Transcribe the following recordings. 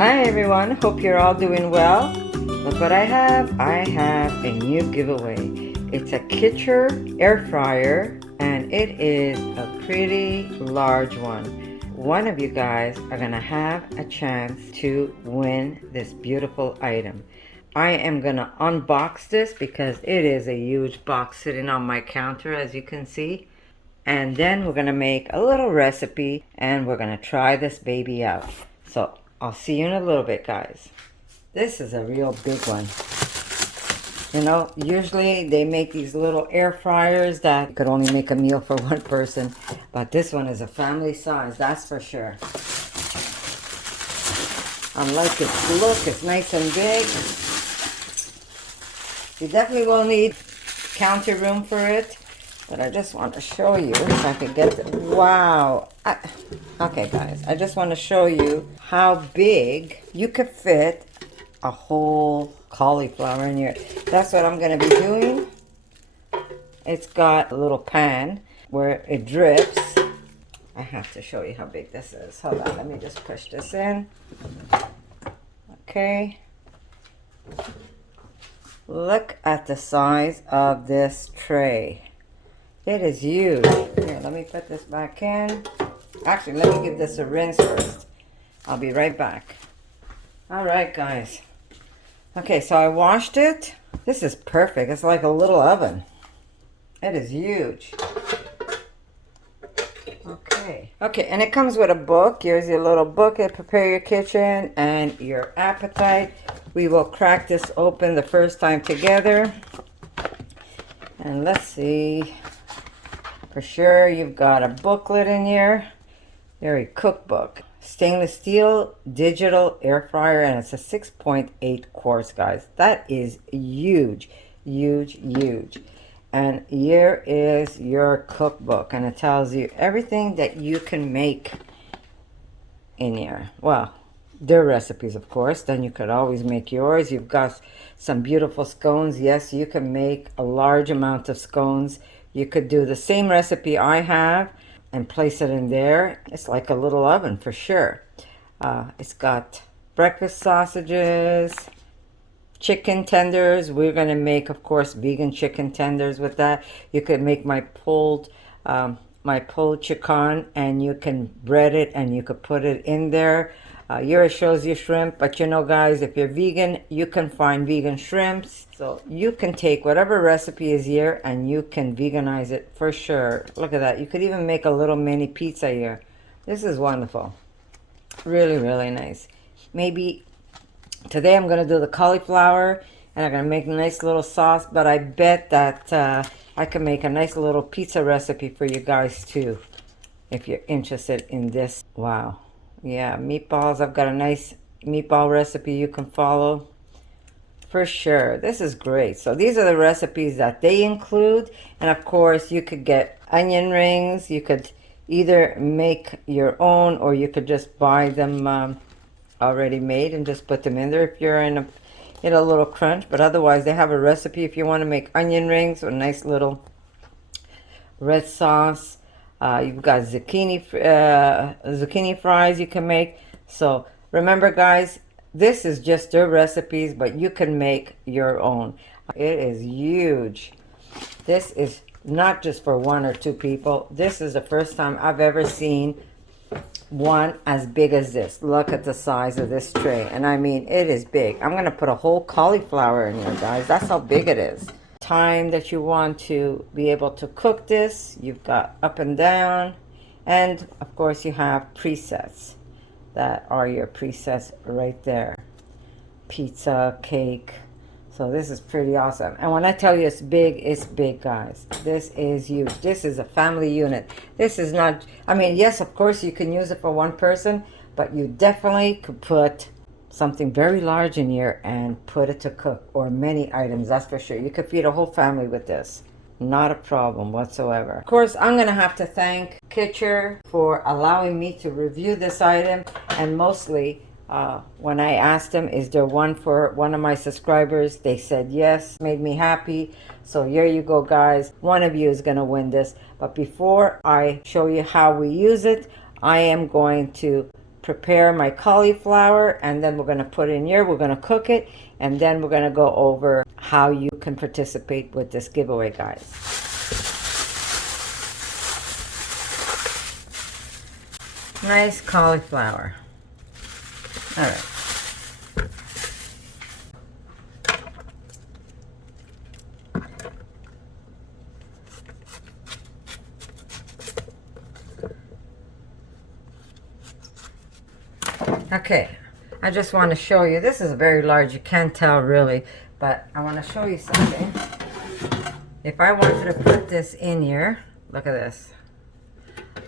Hi everyone, hope you're all doing well. Look what I have. I have a new giveaway. It's a KITCHER air fryer and it is a pretty large one. One of you guys are gonna have a chance to win this beautiful item. I am gonna unbox this because it is a huge box sitting on my counter, as you can see. And then we're gonna make a little recipe and we're gonna try this baby out. So I'll see you in a little bit, guys. This is a real big one. You know, usually they make these little air fryers that could only make a meal for one person, but this one is a family size, that's for sure. Unlike its look, it's nice and big. You definitely will need counter room for it, but I just want to show you if I can get it. Wow. Okay, guys, I just want to show you how big you could fit a whole cauliflower in here. That's what I'm going to be doing. It's got a little pan where it drips. I have to show you how big this is. Hold on, let me just push this in. Okay. Look at the size of this tray. It is huge. Here, let me put this back in. Actually, let me give this a rinse first. I'll be right back. All right, guys. Okay, so I washed it. This is perfect. It's like a little oven. It is huge. Okay, and it comes with a book. Here's your little booklet, Prepare Your Kitchen and Your Appetite. We will crack this open the first time together. And let's see. For sure, you've got a booklet in here. Very cookbook. Stainless steel digital air fryer, and it's a 6.8 quarts, guys. That is huge, huge, huge. And here is your cookbook, and it tells you everything that you can make in here. Well, their recipes, of course. Then you could always make yours. You've got some beautiful scones. Yes, you can make a large amount of scones. You could do the same recipe I have and place it in there. It's like a little oven for sure. It's got breakfast sausages, chicken tenders. We're gonna make, of course, vegan chicken tenders with that. You could make my pulled chicken, and you can bread it and you could put it in there. Here it shows you shrimp, but you know, guys, if you're vegan, you can find vegan shrimps. So you can take whatever recipe is here and you can veganize it for sure. Look at that. You could even make a little mini pizza here. This is wonderful. Really, really nice. Maybe today I'm going to do the cauliflower and I'm going to make a nice little sauce, but I bet that I can make a nice little pizza recipe for you guys too, if you're interested in this. Wow. Yeah, meatballs. I've got a nice meatball recipe you can follow for sure. This is great. So these are the recipes that they include, and of course you could get onion rings. You could either make your own, or you could just buy them already made and just put them in there if you're in a little crunch. But otherwise, they have a recipe if you want to make onion rings with a nice little red sauce. You've got zucchini fries you can make. So remember, guys, this is just their recipes, but you can make your own. It is huge. This is not just for one or two people. This is the first time I've ever seen one as big as this. Look at the size of this tray. And I mean, it is big. I'm going to put a whole cauliflower in here, guys. That's how big it is. Time that you want to be able to cook this, you've got up and down, and of course you have presets. That are your presets right there. Pizza, cake. So this is pretty awesome. And when I tell you it's big, guys. This is huge. This is a family unit. This is not, I mean, yes, of course you can use it for one person, but you definitely could put something very large in here and put it to cook, or many items, that's for sure. You could feed a whole family with this. Not a problem whatsoever. Of course, I'm going to have to thank KITCHER for allowing me to review this item, and mostly when I asked them, is there one for one of my subscribers, they said yes. Made me happy. So here you go, guys. One of you is going to win this. But before I show you how we use it, I am going to prepare my cauliflower, and then we're going to put it in here. We're going to cook it, and then we're going to go over how you can participate with this giveaway, guys. Nice cauliflower. All right. Okay, I just want to show you, this is very large, you can't tell really, but I want to show you something. If I wanted to put this in here, look at this.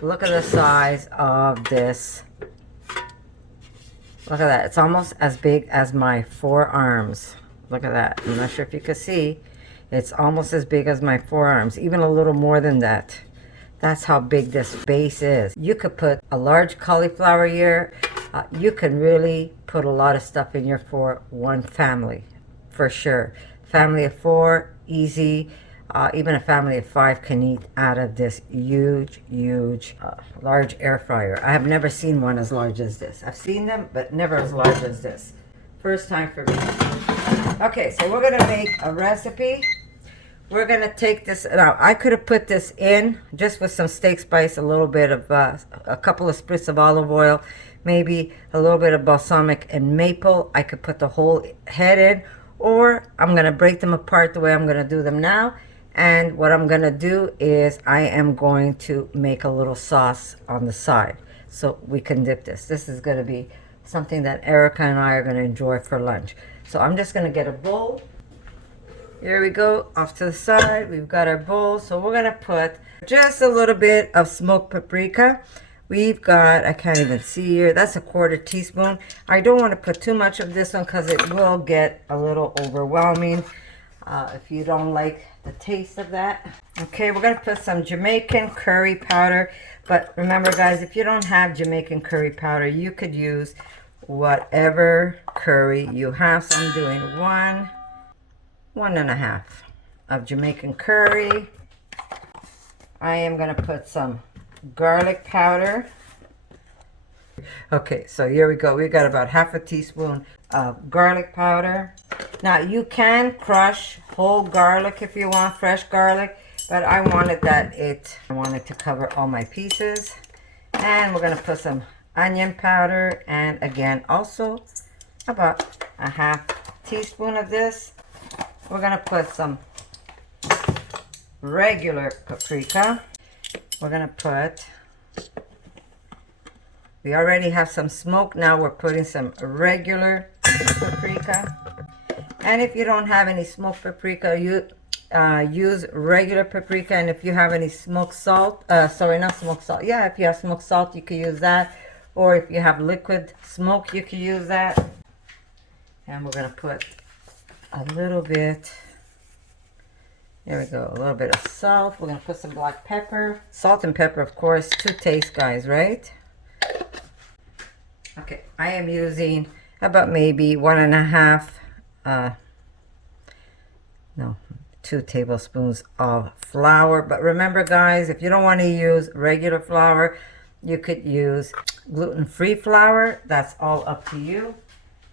Look at the size of this. Look at that, it's almost as big as my forearms. Look at that, I'm not sure if you can see. It's almost as big as my forearms, even a little more than that. That's how big this base is. You could put a large cauliflower here. You can really put a lot of stuff in here for one family, for sure. Family of 4, easy. Even a family of 5 can eat out of this huge, large air fryer. I have never seen one as large as this. I've seen them, but never as large as this. First time for me. Okay, so we're gonna make a recipe. We're gonna take this, now I could have put this in just with some steak spice, a little bit of, a couple of spritz of olive oil, maybe a little bit of balsamic and maple. I could put the whole head in, or I'm gonna break them apart the way I'm gonna do them now. And what I'm gonna do is I am going to make a little sauce on the side so we can dip this. This is gonna be something that Erica and I are gonna enjoy for lunch. So I'm just gonna get a bowl. Here we go, off to the side, we've got our bowl. So we're gonna put just a little bit of smoked paprika. We've got, I can't even see here, that's a 1/4 teaspoon. I don't want to put too much of this one because it will get a little overwhelming if you don't like the taste of that. Okay, we're gonna put some Jamaican curry powder. But remember guys, if you don't have Jamaican curry powder, you could use whatever curry you have. So I'm doing 1.5 of Jamaican curry. I am gonna put some garlic powder. Okay, so here we go. We got about 1/2 teaspoon of garlic powder. Now you can crush whole garlic if you want, fresh garlic, but I wanted to cover all my pieces. And we're gonna put some onion powder, and again also about 1/2 teaspoon of this. We're gonna put some regular paprika. We're gonna put, we already have some smoke, now we're putting some regular paprika. And if you don't have any smoked paprika, you use regular paprika. And if you have any smoked salt, sorry, not smoked salt, yeah, if you have smoked salt, you could use that. Or if you have liquid smoke, you could use that. And we're gonna put a little bit, there we go, a little bit of salt. We're gonna put some black pepper. Salt and pepper, of course, to taste, guys, right? Okay, I am using about maybe 2 tablespoons of flour. But remember, guys, if you don't want to use regular flour, you could use gluten-free flour. That's all up to you.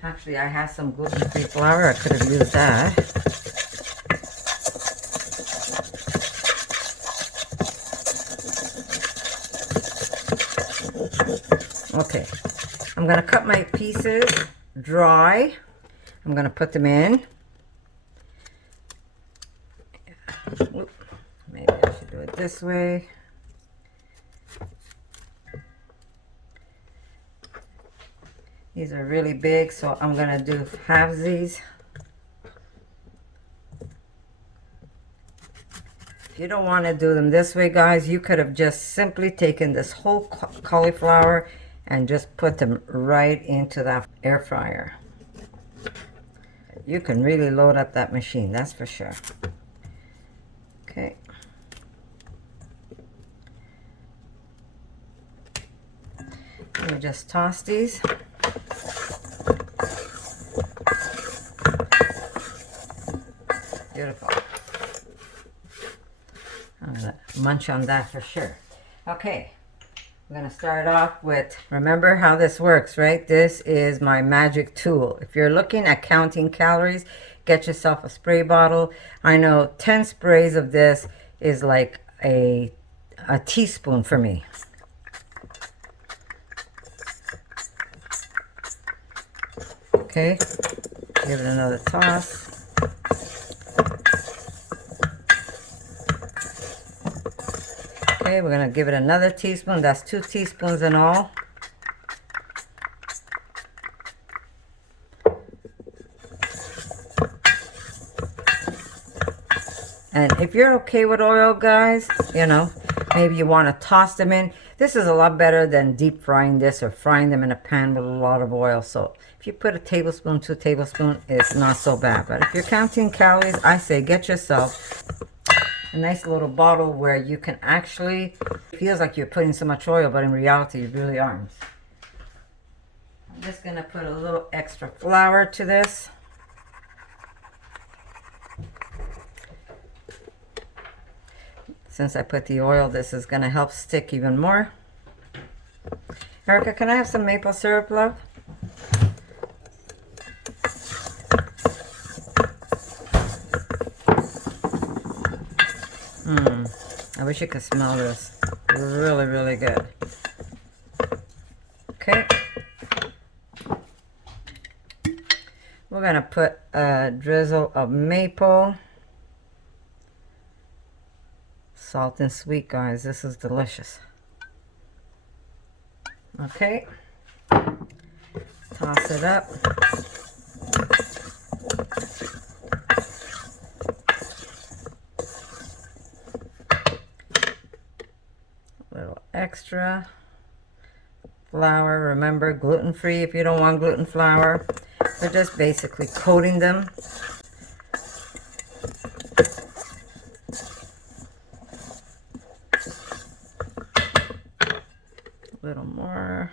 Actually, I have some gluten-free flour. I could have used that. Okay, I'm gonna cut my pieces dry. I'm gonna put them in. Maybe I should do it this way. These are really big, so I'm gonna do halvesies. If you don't want to do them this way, guys, you could have just simply taken this whole cauliflower and just put them right into that air fryer. You can really load up that machine, that's for sure. Okay. Let me just toss these. Beautiful. I'm gonna munch on that for sure. Okay, I'm going to start off with, remember how this works, right? This is my magic tool. If you're looking at counting calories, get yourself a spray bottle. I know 10 sprays of this is like a teaspoon for me. Okay, give it another toss. Okay, we're going to give it another teaspoon. That's 2 teaspoons in all. And if you're okay with oil, guys, you know, maybe you want to toss them in. This is a lot better than deep frying this or frying them in a pan with a lot of oil. So if you put a tablespoon, 2 tablespoons, it's not so bad. But if you're counting calories, I say get yourself a nice little bottle where you can actually, it feels like you're putting so much oil, but in reality, you really aren't. I'm just going to put a little extra flour to this. Since I put the oil, this is going to help stick even more. Erica, can I have some maple syrup, love? I wish you could smell this. Really, really good. Okay. We're going to put a drizzle of maple. Salt and sweet, guys. This is delicious. Okay. Toss it up. A little extra flour. Remember, gluten-free if you don't want gluten flour. We're just basically coating them. A little more.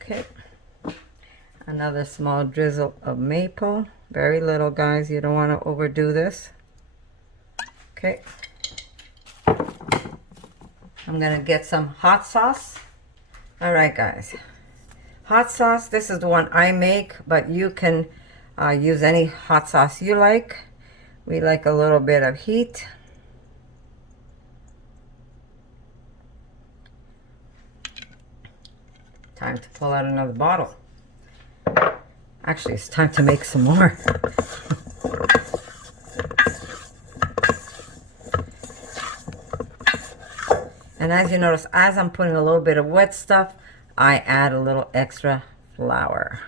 Okay. Another small drizzle of maple. Very little, guys. You don't want to overdo this. Okay. I'm going to get some hot sauce. All right, guys. Hot sauce, this is the one I make, but you can use any hot sauce you like. We like a little bit of heat. Time to pull out another bottle. Actually, it's time to make some more. And as you notice, as I'm putting a little bit of wet stuff, I add a little extra flour.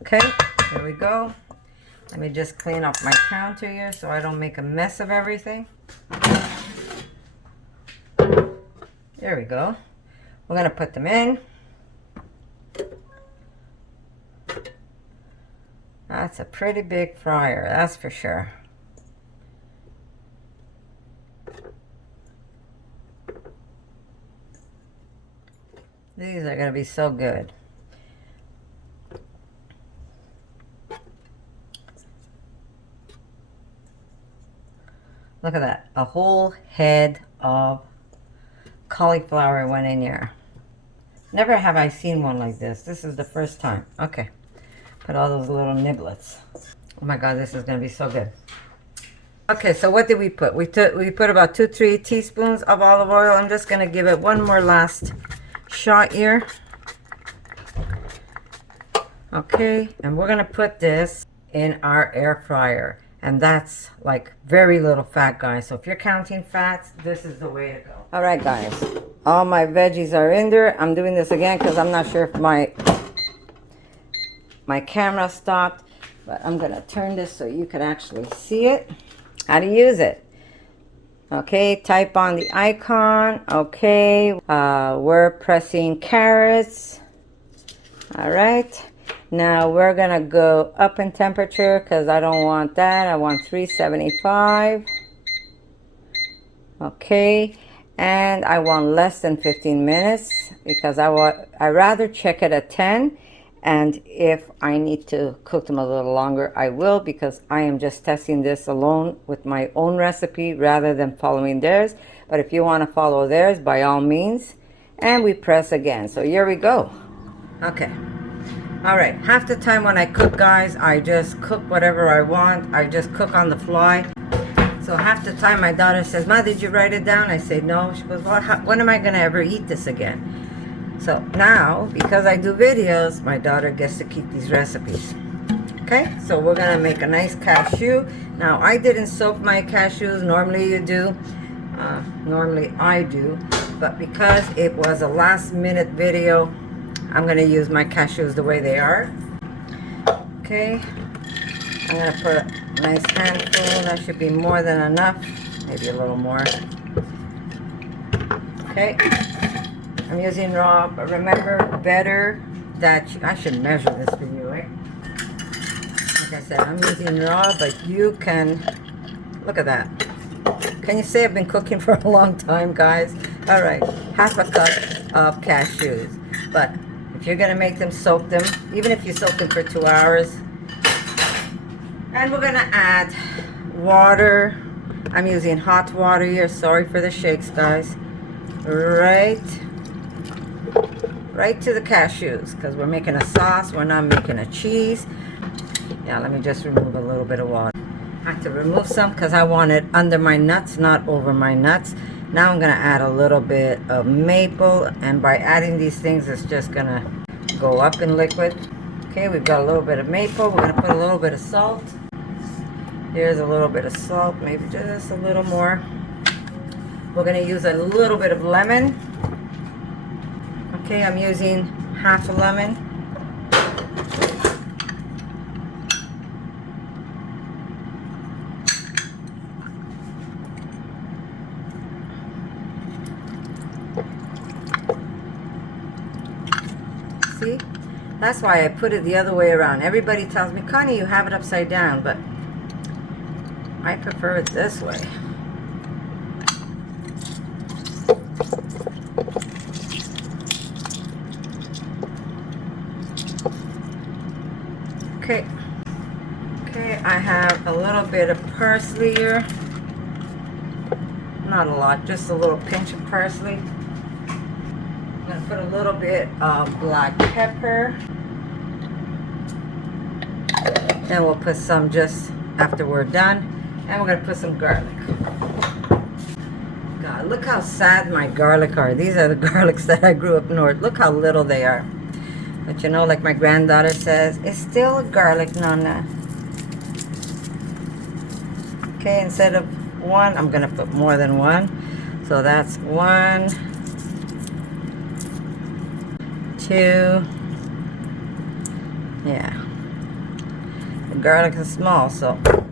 Okay, here we go. Let me just clean up my counter here so I don't make a mess of everything. There we go. We're going to put them in. That's a pretty big fryer, that's for sure. These are going to be so good. Look at that. A whole head of cauliflower went in here. Never have I seen one like this. This is the first time. Okay. Put all those little niblets. Oh my God, this is going to be so good. Okay, so what did we put? We put about 2-3 teaspoons of olive oil. I'm just going to give it one more last shot here. Okay, and we're going to put this in our air fryer. And that's like very little fat, guys. So if you're counting fats, this is the way to go. All right, guys. All my veggies are in there. I'm doing this again because I'm not sure if my camera stopped. But I'm going to turn this so you can actually see it. How to use it. Okay, type on the icon. Okay, we're pressing carrots. All right. Now we're gonna go up in temperature because I don't want that. I want 375. Okay, and I want less than 15 minutes because I rather check it at 10, and if I need to cook them a little longer, I will, because I am just testing this alone with my own recipe rather than following theirs. But if you want to follow theirs, by all means. And we press again. So here we go. Okay. All right. Half the time when I cook, guys, I just cook whatever I want. I just cook on the fly. So half the time my daughter says, "Ma, did you write it down?" I say, "No." She goes, "Well, when am I going to ever eat this again?" So now, because I do videos, my daughter gets to keep these recipes. Okay, so we're going to make a nice cashew. Now, I didn't soak my cashews. Normally you do. Normally I do. But because it was a last minute video, I'm going to use my cashews the way they are. Okay, I'm going to put a nice handful. That should be more than enough. Maybe a little more. Okay. I'm using raw, but remember, better that I should measure this for you, right? Like I said, I'm using raw, but you can, look at that. Can you say I've been cooking for a long time, guys? All right, half a cup of cashews. But if you're gonna make them, soak them, even if you soak them for 2 hours. And we're gonna add water. I'm using hot water here. Sorry for the shakes, guys. Right to the cashews, because we're making a sauce, we're not making a cheese. Yeah, let me just remove a little bit of water. I have to remove some because I want it under my nuts, not over my nuts. Now I'm going to add a little bit of maple, and by adding these things, it's just going to go up in liquid. Okay, we've got a little bit of maple. We're going to put a little bit of salt. Here's a little bit of salt, maybe just a little more. We're going to use a little bit of lemon. Okay, I'm using half a lemon. See? That's why I put it the other way around. Everybody tells me, "Connie, you have it upside down," but I prefer it this way. Okay, I have a little bit of parsley here. Not a lot, just a little pinch of parsley. I'm going to put a little bit of black pepper. Then we'll put some just after we're done. And we're going to put some garlic. God, look how sad my garlic are. These are the garlics that I grew up north. Look how little they are. But you know, like my granddaughter says, it's still garlic, Nonna. Okay, instead of one, I'm gonna put more than one. So that's 1, 2. Yeah. The garlic is small, so I'm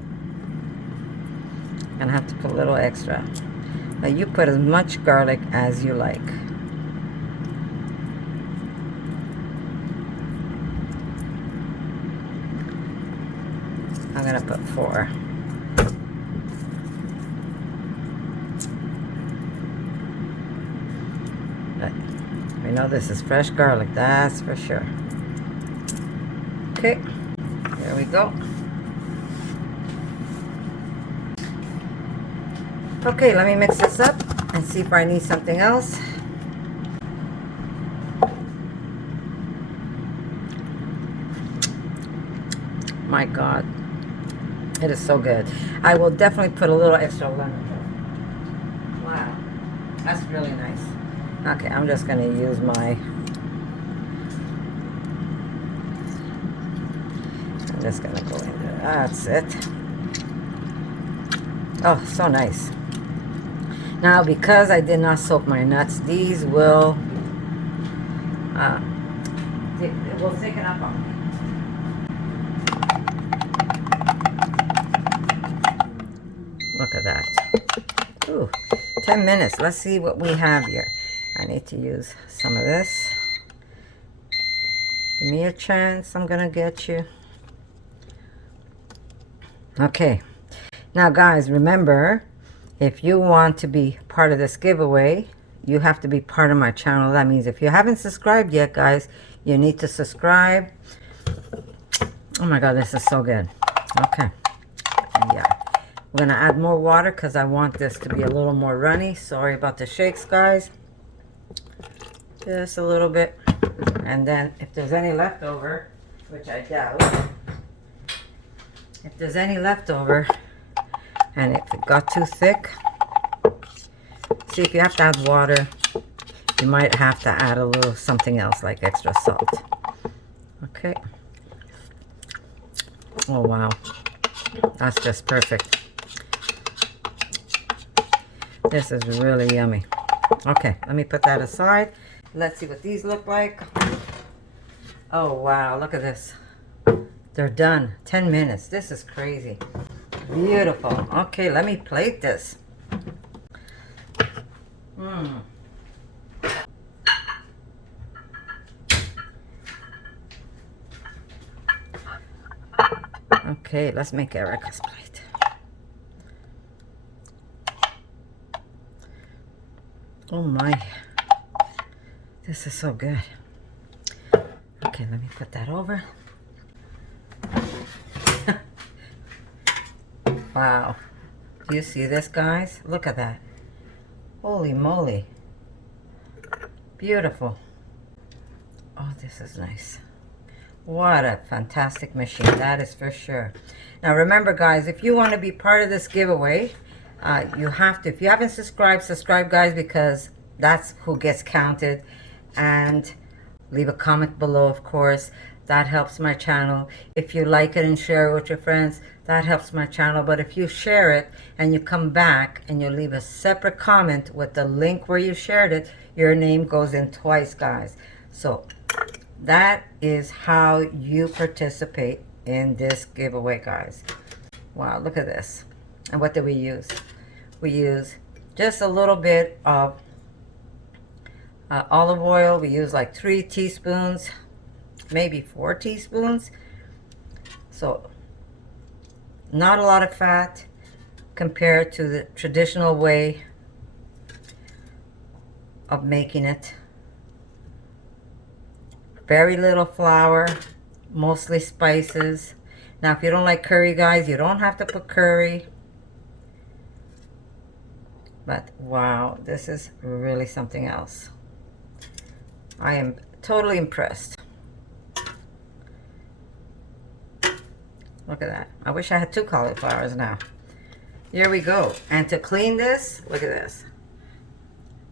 gonna have to put a little extra. Now you put as much garlic as you like. I'm gonna put 4. But we know this is fresh garlic, that's for sure. Okay, there we go. Okay, let me mix this up and see if I need something else. My God. It is so good. I will definitely put a little extra lemon. Wow, that's really nice. Okay, I'm just going to use my... I'm just going to go in there. That's it. Oh, so nice. Now, because I did not soak my nuts, these will... it will thicken up on me. Look at that. Ooh, 10 minutes. Let's see what we have here. I need to use some of this. Give me a chance. I'm gonna get you. Okay. Now, guys, remember, If you want to be part of this giveaway, you have to be part of my channel. That means if you haven't subscribed yet, guys, you need to subscribe. Oh my God, this is so good. Okay. Yeah. We're going to add more water because I want this to be a little more runny. Sorry about the shakes, guys. Just a little bit. And then if there's any leftover, which I doubt, if there's any leftover and if it got too thick, see, if you have to add water, you might have to add a little something else like extra salt. Okay. Oh wow, that's just perfect. This is really yummy. Okay, let me put that aside. Let's see what these look like. Oh wow, look at this. They're done. 10 minutes. This is crazy. Beautiful. Okay, let me plate this. Okay, let's make Erica's plate. Oh my. This is so good. Okay, let me put that over. Wow. Do you see this, guys? Look at that. Holy moly. Beautiful. Oh, this is nice. What a fantastic machine. That is for sure. Now remember, guys, if you want to be part of this giveaway, you have to, if you haven't subscribed, subscribe, guys, because that's who gets counted. And leave a comment below, of course. That helps my channel. If you like it and share it with your friends, that helps my channel. But if you share it and you come back and you leave a separate comment with the link where you shared it, your name goes in twice, guys. So that is how you participate in this giveaway, guys. Wow, look at this. And what do we use? We use just a little bit of olive oil. We use like 3 teaspoons, maybe 4 teaspoons. So not a lot of fat compared to the traditional way of making it. Very little flour, mostly spices. Now if you don't like curry, guys, you don't have to put curry. But wow, this is really something else. I am totally impressed. Look at that. I wish I had 2 cauliflowers now. Here we go. And to clean this, look at this.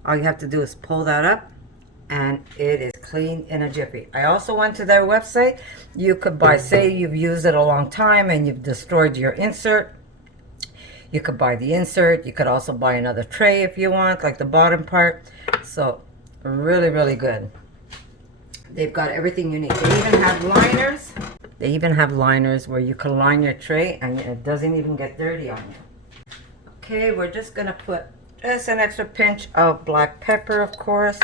All you have to do is pull that up and it is clean in a jiffy. I also went to their website. You could buy, say you've used it a long time and you've destroyed your insert. You could buy the insert. You could also buy another tray if you want, like the bottom part. So really, really good. They've got everything you need. They even have liners. They even have liners where you can line your tray and it doesn't even get dirty on you. Okay, we're just gonna put just an extra pinch of black pepper, of course.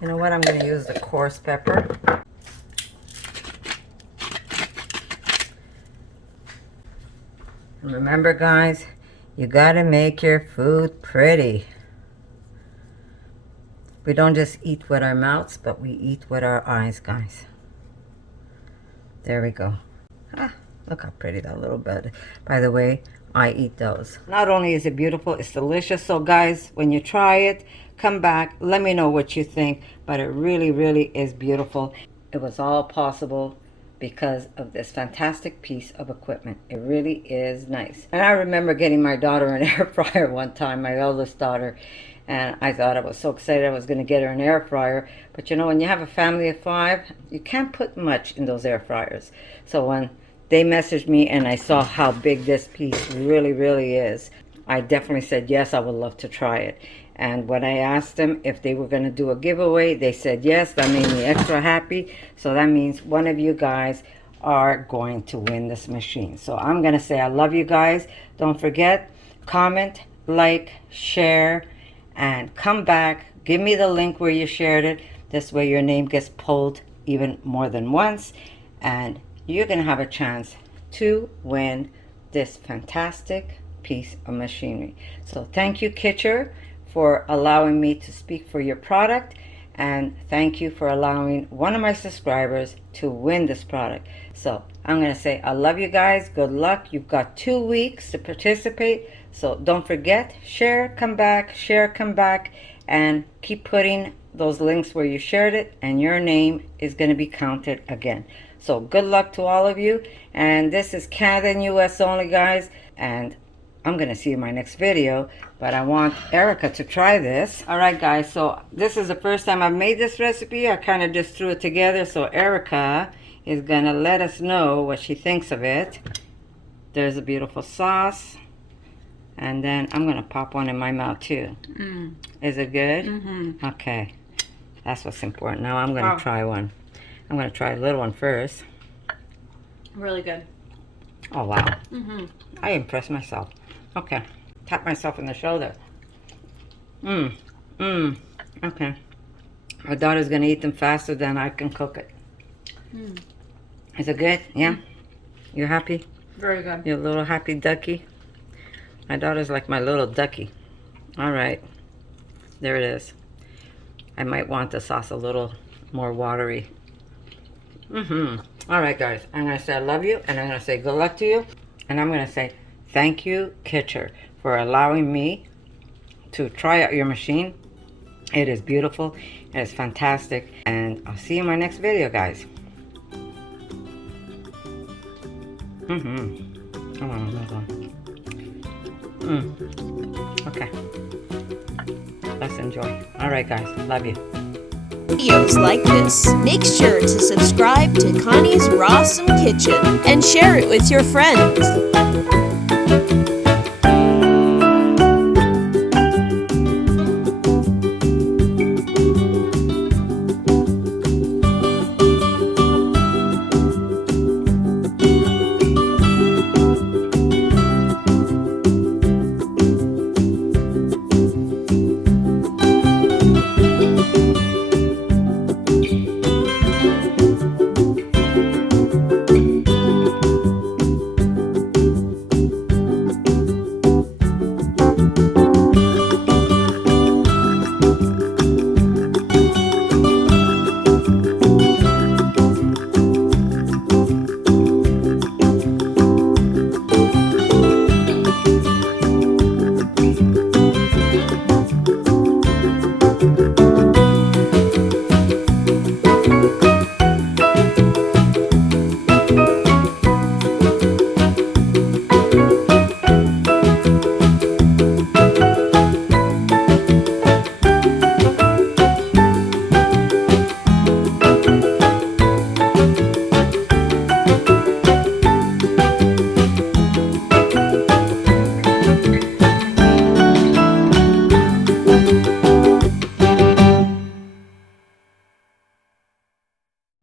You know what? I'm gonna use the coarse pepper. And remember, guys, you gotta make your food pretty. We don't just eat with our mouths, but we eat with our eyes, guys. There we go. Ah, look how pretty that little bed. By the way, I eat those. Not only is it beautiful, it's delicious. So guys, when you try it, come back, let me know what you think. But it really, really is beautiful. It was all possible because of this fantastic piece of equipment. It really is nice. And I remember getting my daughter an air fryer one time, my eldest daughter. And I thought I was so excited I was going to get her an air fryer. But you know, when you have a family of 5, you can't put much in those air fryers. So when they messaged me and I saw how big this piece really, really is, I definitely said, yes, I would love to try it. And when I asked them if they were going to do a giveaway, they said yes. That made me extra happy. So that means one of you guys are going to win this machine. So I'm going to say I love you guys. Don't forget, comment, like, share, and come back. Give me the link where you shared it. This way your name gets pulled even more than once. And you're going to have a chance to win this fantastic piece of machinery. So thank you, KITCHER, for allowing me to speak for your product, and thank you for allowing one of my subscribers to win this product. So I'm going to say I love you guys. Good luck. You've got 2 weeks to participate. So don't forget, share, come back, and keep putting those links where you shared it, and your name is going to be counted again. So good luck to all of you. And this is Canada and US only, guys. And I'm going to see you in my next video, but I want Erica to try this. All right, guys, so this is the first time I've made this recipe. I kind of just threw it together. So Erica is going to let us know what she thinks of it. There's a beautiful sauce. And then I'm going to pop one in my mouth, too. Is it good? Okay. That's what's important. Now I'm going to try one. I'm going to try a little one first. Really good. Oh, wow. I impressed myself. Okay. Tap myself in the shoulder. Okay. My daughter's going to eat them faster than I can cook it. Is it good? Yeah? You're happy? Very good. You're a little happy ducky? My daughter's like my little ducky. All right. There it is. I might want the sauce a little more watery. All right, guys. I'm going to say I love you, and I'm going to say good luck to you. And I'm going to say thank you, KITCHER, for allowing me to try out your machine. It is beautiful. It is fantastic. And I'll see you in my next video, guys. I want another one. Okay. Let's enjoy. All right, guys. Love you. Videos like this, make sure to subscribe to Connie's RAWsome Kitchen and share it with your friends.